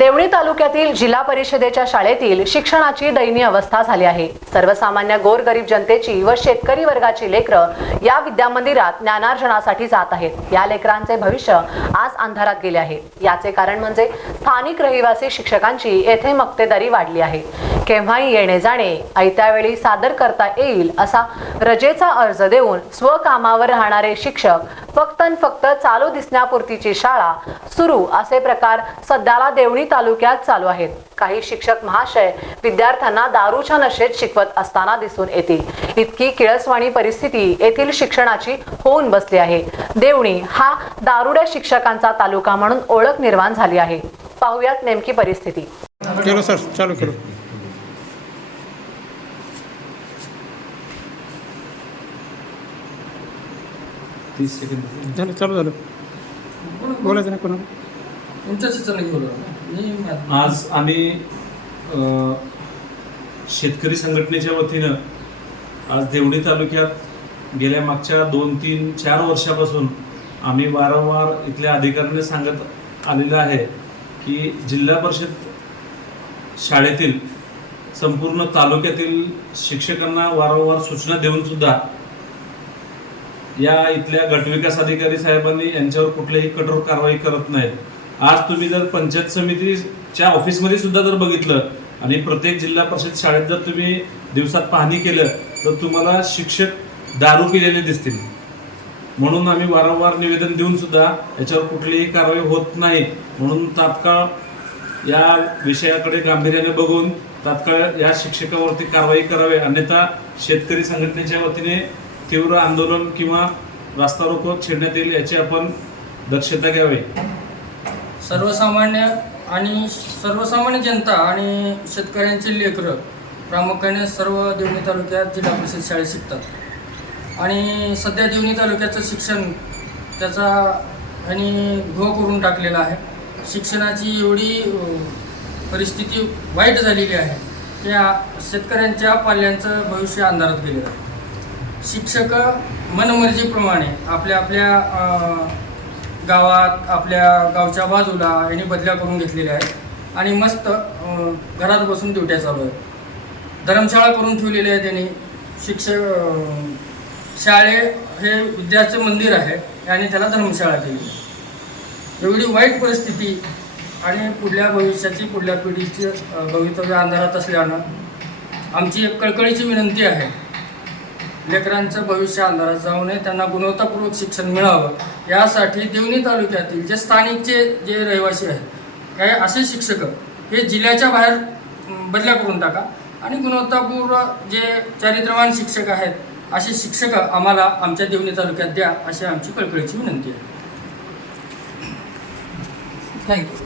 देवणी तालुक्यातील जिल्हा परिषदेच्या शाळेतील शिक्षणाची दयनीय अवस्था झाली आहे। सर्वसामान्य गोरगरीब जनतेची व शेतकरी वर्गाची लेकरं या विद्यामंदिरात ज्ञानार्जनासाठी जात आहेत। या लेकरांचे भविष्य आज अंधारात गेले आहे। याचे कारण म्हणजे स्थानिक रहिवासी शिक्षकांची येथे मक्तेदारी वाढली आहे। केव्हाही येणे जाणे, ऐत्या वेळी सादर करता येईल असा रजेचा अर्ज देऊन स्वकामावर राहणारे शिक्षक फक्त चालू दिसण्यापुरतीची शाळा सुरू असे प्रकार सध्याला देवणी तालुक्यात चालू आहेत। काही शिक्षक महाशय विद्यार्थ्यांना दारूच्या नशेत शिकवत असताना दिसून येतील। इतकी किळसवाणी परिस्थिती येथील शिक्षणाची होऊन बसली आहे। देवणी हा दारुड्या शिक्षकांचा तालुका म्हणून ओळख निर्माण झाली आहे। पाहुयात नेमकी परिस्थिती। चलो सर, चालू करो। झालं, चालू झालं। बोलायचं नाही कोणाला। आज आम्ही शेतकरी संघटनेच्या वतीनं आज देवणी तालुक्यात गेल्या मागच्या 2-3-4 वर्षापासून आम्ही वारंवार इथल्या अधिकाऱ्यांना सांगत आलेलं आहे की जिल्हा परिषद शाळेतील संपूर्ण तालुक्यातील शिक्षकांना वारंवार सूचना देऊन सुद्धा या इथल्या गटविकास अधिकारी साहेबांनी यांच्यावर कुठलीही कठोर कारवाई करत नाहीत। आज तुम्ही जर पंचायत समितीच्या ऑफिसमध्ये सुद्धा जर बघितलं आणि प्रत्येक जिल्हा परिषद शाळेत जर तुम्ही दिवसात पाहणी केलं तर तुम्हाला शिक्षक दारू पिलेले दिसतील। म्हणून आम्ही वारंवार निवेदन देऊन सुद्धा याच्यावर कुठलीही कारवाई होत नाही। म्हणून तात्काळ या विषयाकडे गांभीर्याने बघून तात्काळ या शिक्षकावरती कारवाई करावी, अन्यथा शेतकरी संघटनेच्या वतीने तीव्र आंदोलन किंवा रास्ता रोको छेडण्यात येईल याची आपण दक्षता घ्यावी। सर्वसामान्य जनता आणि शेतकऱ्यांचे लेकरं प्रामुख्याने सर्व देवणी तालुक्यात जिल्हा परिषद शाळेत शिकतात आणि सध्या देवणी तालुक्याचं शिक्षण त्याचा आणि घोळ करून टाकलेला आहे। शिक्षणाची एवढी परिस्थिती वाईट झालेली आहे की शेतकऱ्यांच्या पाल्यांचं भविष्य अंधारात गेलेलं आहे। शिक्षक मनमर्जीप्रमाणे आपल्या गावात आपल्या गावच्या बाजूला यांनी बदल्या करून घेतलेल्या आहेत आणि मस्त घरात बसून ड्युट्या चालू आहेत। धर्मशाळा करून ठेवलेली आहे त्यांनी। शाळे हे विद्याचं मंदिर आहे आणि त्याला धर्मशाळा केली। एवढी वाईट परिस्थिती आणि पुढल्या पिढीची भवितव्य अंधारात असल्यानं आमची एक कळकळीची विनंती आहे, लेकरांचं भविष्य अंधारात जाऊ नये, त्यांना गुणवत्तापूर्वक शिक्षण मिळावं यासाठी देवणी तालुक्यातील जे स्थानिकचे जे रहिवासी आहेत, काही असे शिक्षक हे जिल्ह्याच्या बाहेर बदल्या करून टाका आणि गुणवत्तापूर्व जे चारित्र्यवान शिक्षक आहेत असे शिक्षक आम्हाला आमच्या देवणी तालुक्यात द्या अशी आमची कळकळीची विनंती आहे। थँक्यू।